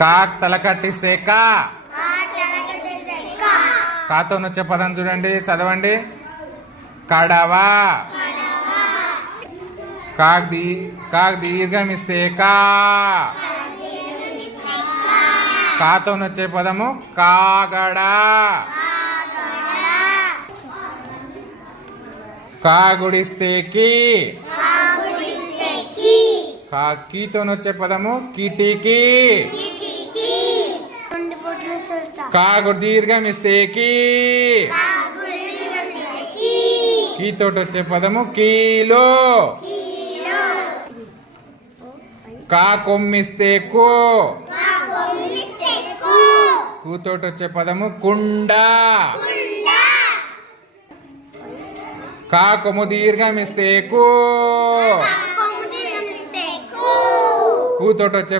కాక్ తల కట్టిస్తే కా. కాతో వచ్చే పదం చూడండి చదవండి. కడవా. కాక్ దీ కాక్ దీర్ఘం ఇస్తే కా. కాతో వచ్చే పదము కాగడా. కాగుడిస్తే కీ. కా. కీతో వచ్చే పదము కిటికీ. చూస్తా కాగుడు దీర్ఘం ఇస్తే కీ. కీతోటి వచ్చే పదము కీలో. కా కొమ్మిస్తే కో. కూతోటి వచ్చే పదము కుండ. కా కొమ్ము దీర్ఘం ఇస్తే కూ. కూతోటి వచ్చే